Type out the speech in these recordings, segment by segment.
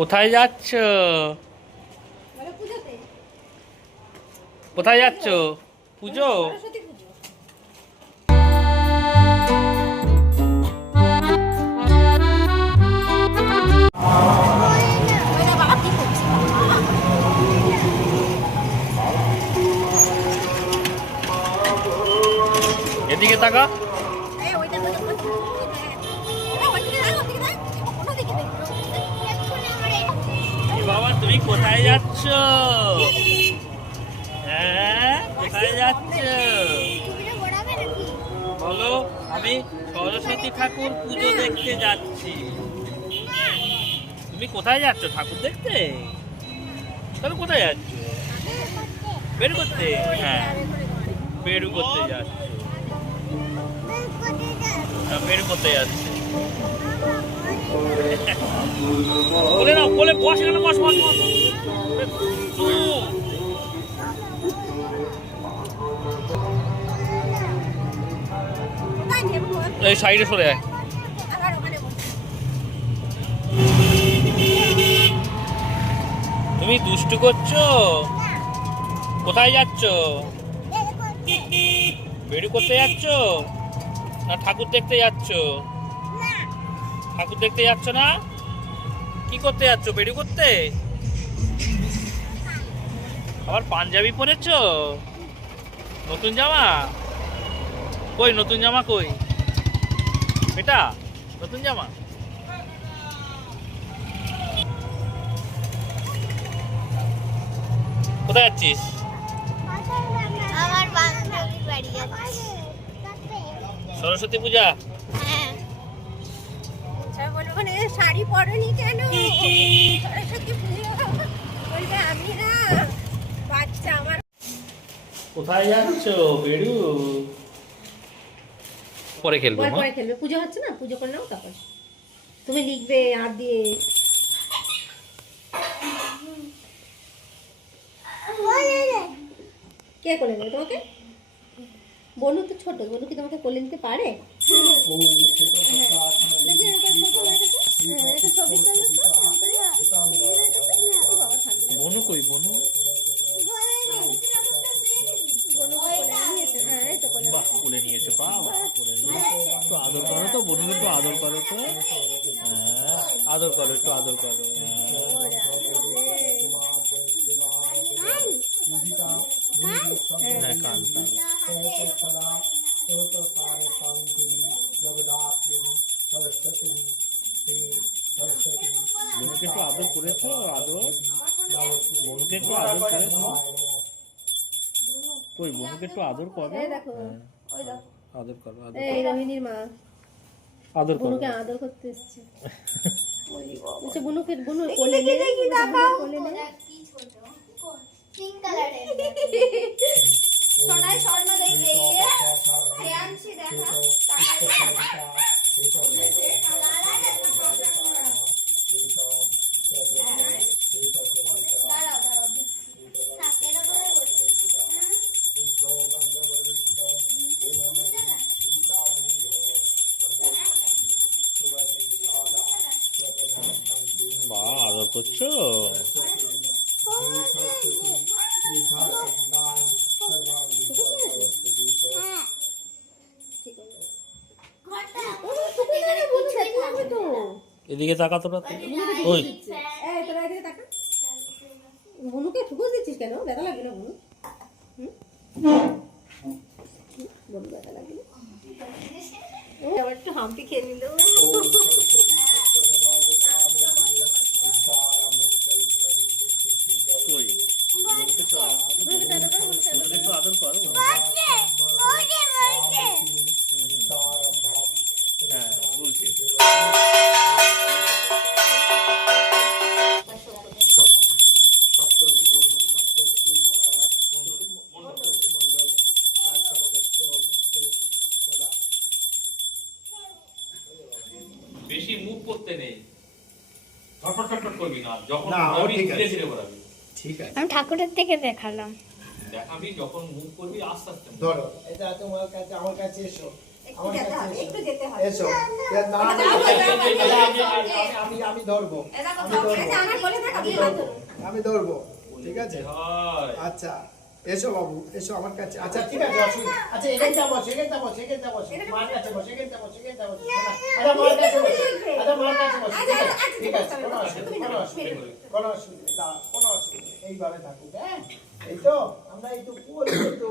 কোথায় যাচ্ছ? কোথায় যাচ্ছ? পুজো? এদিকে তাকা। বাবা তুমি কোথায় যাচ্ছ? হ্যাঁ কোথায় যাচ্ছ বলো? আমি সরস্বতী ঠাকুর পুজো দেখতে যাচ্ছি। তুমি কোথায় যাচ্ছ ঠাকুর দেখতে? তাহলে কোথায় যাচ্ছ? বের করতে? হ্যাঁ বের করতে যাচ্ছ। বের করতে যাচ্ছে। বলে নাও, বলে বস, এখানে বস বস বস। এই সাইডে সরে আয়। তুমি দুষ্টু করছো? কোথায় যাচ্ছ? বেড়ু করতে যাচ্ছ না ঠাকুর দেখতে যাচ্ছ? ঠাকুর দেখতে যাচ্ছ না? কি করতে যাচ্ছ? বেড়ু করতে? আবার পাঞ্জাবি পরেছো? নতুন জামা কই? নতুন জামা কই? এটা নতুন জামা? কোথায় যাচ্ছিস? আমার বান্ধবীর বাড়ি যাচ্ছি। সরস্বতী পূজা? হ্যাঁ। বলবো শাড়ি পরনি কেন? সরস্বতী পুজো বলবে আমি না বাচ্চা আমার। কোথায় যাচ্ছ বেড়ু? পরে খেলবো। পরে খেলবে, পুজো হচ্ছে না, পুজো করে নাও তারপর তুমি লিখবে আর দিয়ে। কে কোলে নেবে তোমাকে? বনু তো ছোট, বনু কি তোমাকে কোলে নিতে পারে? বনু কই? বনু বাহ কোলে নিয়েছে। বাবা কোলে নিয়েছে। একটু আদর করো তো বনুকে, একটু আদর করো তো। হ্যাঁ আদর করো, একটু আদর করো। হ্যাঁ কান কান। বনুকে একটু আদর করেছো? আদর বনুকে একটু আদর করেছো? কই বনুকে একটু আদর করো। আদর করো, আদর এই রোহিণীর মা আদর করো। বনুকে আদর করতে এসেছে। আচ্ছা বনুকে, বনু কোলে নে, কোলে নে। কি ছোট পিঙ্ক কালারের সোনায় স্বর্ণ দেখে আনছি দেখা। বা আদর করছো? এদিকে তাকা তোরা। ওই তোরা এদিকে তাকা। বনুকে ঠুকুস দিচ্ছিস কেন? ব্যথা লাগবে না বনু? বনু ব্যথা লাগবে না? আবার একটু হাম্পি খেয়ে নিল। কই বনুকে একটু আদর করো। হ্যাঁ বলছি। বেশি মুভ করতে নেই, ছটফট ছটফট করবি না। যখন ধীরে ধীরে বলাবি। ঠিক আছে আমি ঠাকুরের থেকে দেখালাম। দেখাবি যখন মুভ করবি আস্তে আস্তে। ধরো এটা তোমার কাছে, আমার কাছে এসো। একটু যেতে হবে, একটু যেতে হবে। এসো আমি ধরবো আমার বলে থাক, আপনি হাত ধরুন। আমি ধরবো, ঠিক আছে? আচ্ছা এসো বাবু, এসো আমার কাছে। আচ্ছা ঠিক আছে, অসুবিধা। আচ্ছা এখানে যাবো, সেখানে যাবো, সেখানে যাবো, মার কাছে বসে, সেখানে যাবো, সেখানে যাবো। আচ্ছা মার কাছে বসে, আচ্ছা মার কাছে বসে, ঠিক আছে, কোনো অসুবিধা, কোনো অসুবিধা, কোনো অসুবিধা, কোনো অসুবিধা। এইভাবে থাকুক, হ্যাঁ? এই তো আমরা এই তো বলি তো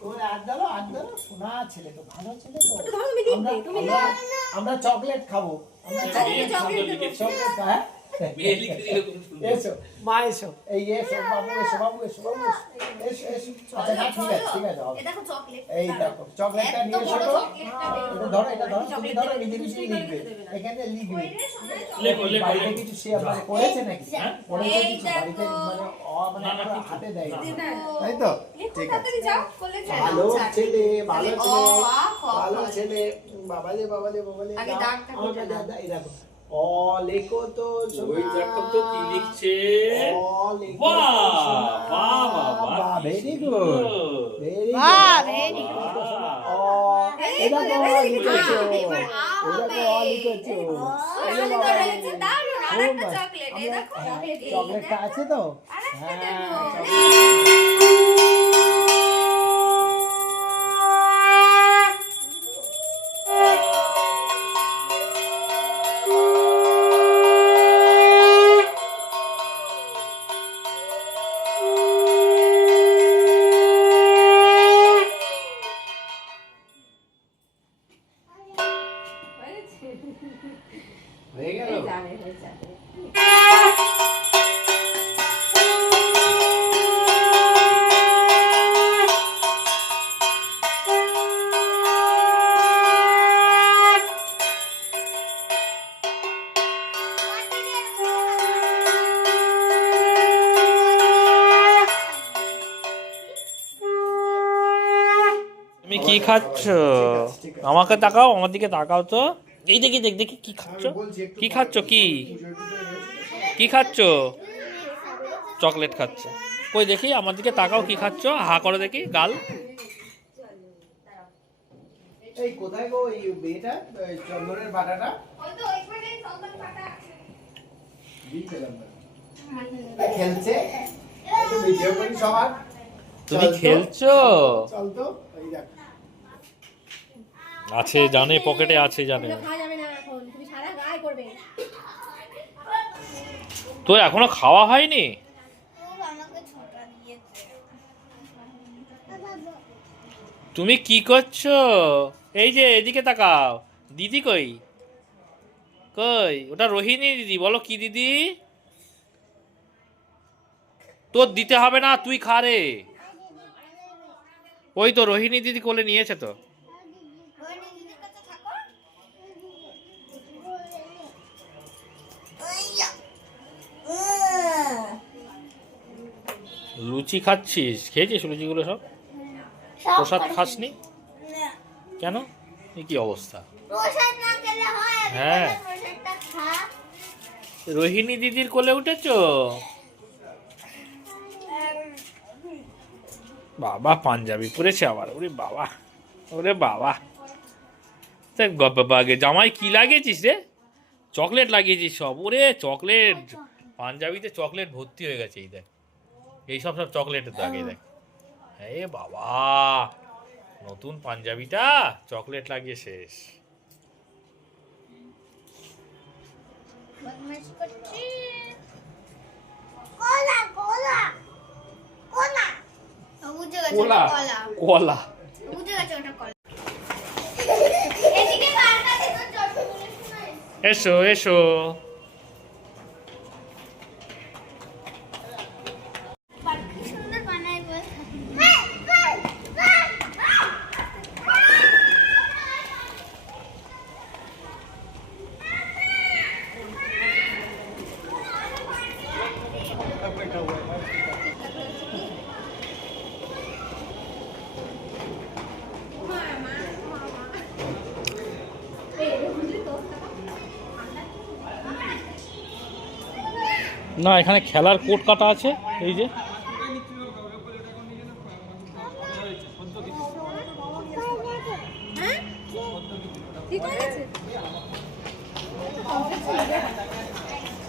তোমার হাত ধরো, শোনা ছেলে তো, ভালো ছেলে তো। আমরা চকলেট খাবো, আমরা চকলেট, হ্যাঁ? এসো মা, এসো, এই এসো বাবু, এসো বাবু, এসো বাবু, এসো এসো। আচ্ছা না, ঠিক আছে, ঠিক আছে, হবে। এই দেখো চকলেটটা নিয়ে এসো তো। এটা ধরো, এটা ধরো, তুমি ধরো, নিজে নিজে লিখবে, এখানে লিখবে। বাড়িতে কিছু সে মানে করেছে নাকি? করেছে কিছু বাড়িতে, মানে আমরা হাতে দেয় না, তাই তো? ঠিক আছে, ভালো ছেলে, ভালো ছেলে, ভালো ছেলে। বাবা রে, বাবা রে, বাবা রে। আমার কাছে এই দেখো, অ লেখো তো ওই দেখো তো কি লিখছে। Very good, very good. এটা তো লিখেছো, এটা তো লিখেছো। চকলেটটা আছে তো? হয়ে গেল। তুমি কি খাচ্ছ? আমাকে তাকাও, আমার দিকে তাকাও তো। এই দেখি, দেখি কি খাচ্ছ, কি খাচ্ছ, কি কি খাচ্ছ? চকলেট খাচ্ছে। কই দেখি, আমার দিকে তাকাও, কি খাচ্ছ? হা করে দেখি, গাল। এই কোথায় গো এই বেটা, চন্দনের বাটাটা? খেলছে, একটু ভিডিও করি সবার। তুমি খেলছো? চল তো, এই দেখ। আছে জানে, পকেটে আছে জানে। খাওয়া যাবে না এখন, তুমি সারা গায়ে করবে। তো এখনো খাওয়া হয়নি? তুমি কি করছো? এই যে এদিকে তাকাও। দিদি কই? কই? ওটা রোহিণী দিদি। বলো কি দিদি? তোর দিতে হবে না, তুই খা রে। ওই তো রোহিণী দিদি কোলে নিয়েছে তো। লুচি খাচ্ছিস? খেয়েছিস লুচিগুলো সব? প্রসাদ খাসনি কেন? এই কি অবস্থা? হ্যাঁ, রোহিণী দিদির কোলে উঠেছো? বাবা পাঞ্জাবি পরেছে আবার। ওরে বাবা, ওরে বাবা। আগে জামাই কি লাগিয়েছিস রে? চকলেট লাগিয়েছিস সব। ওরে চকলেট, পাঞ্জাবিতে চকলেট ভর্তি হয়ে গেছে। এই দেখ, এইসব সব চকলেটের দাগে দেখ। এ বাবা, নতুন পাঞ্জাবিটা চকলেট লাগিয়ে শেষ। কলা, কলা। এসো এসো। না, এখানে খেলার কোট কাটা আছে। এই যে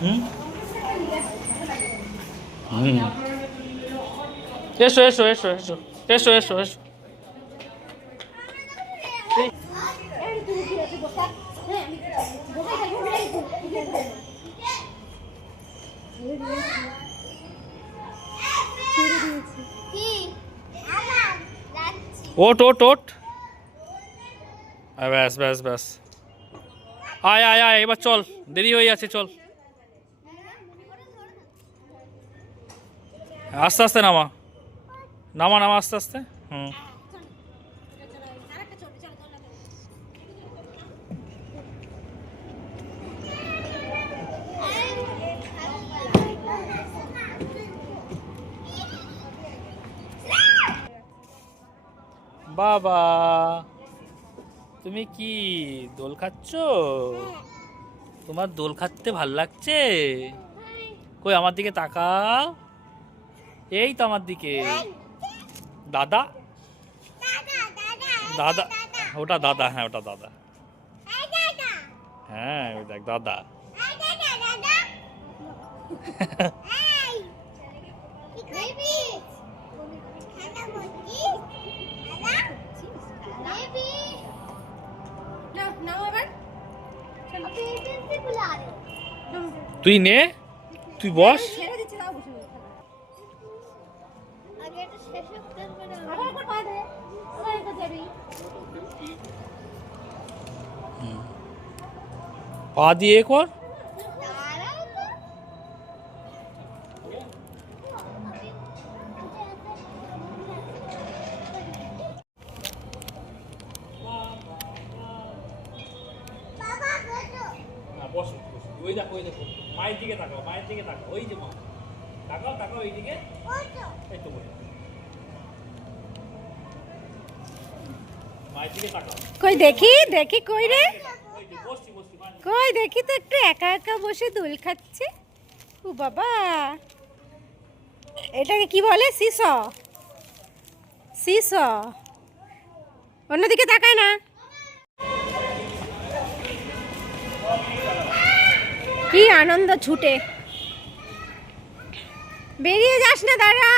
হুম হুম এসো এসো এসো এসো এসো এসো এসো ওট ওট ওট ব্যাস ব্যাস ব্যাস আয় আয় আয় এবার চল দেরি হয়ে যাচ্ছে চল আস্তে আস্তে নামা নামা নামা আস্তে আস্তে হুম বাবা তুমি কি দোল খাচ্ছ তোমার দোল খাচ্ছে ভাল লাগছে কই আমার দিকে তাকাও এই তো আমার দিকে দাদা দাদা ওটা দাদা হ্যাঁ ওটা দাদা হ্যাঁ ওই দেখ দাদা তুই নে তুই বস ছেড়ে দিচ্ছে তাও বসে বসে। আবার একবার পা দে, আবার একবার যাবি। পা দিয়ে এ কর বসো ওই দেখো মায়ের দিকে তাকাও মায়ের দিকে তাকাও ওই যে মা তাকাও তাকাও ওই দিকে এই তো বলি মায়ের দিকে তাকাও কই দেখি দেখি কই রে ওই যে বসছি বসছি মা কই দেখি তো একটু একা একা বসে দোল খাচ্ছে ও বাবা এটাকে কি বলে সিস সিস অন্যদিকে তাকায় না কি আনন্দ ছুটে বেরিয়ে যাস না দাঁড়া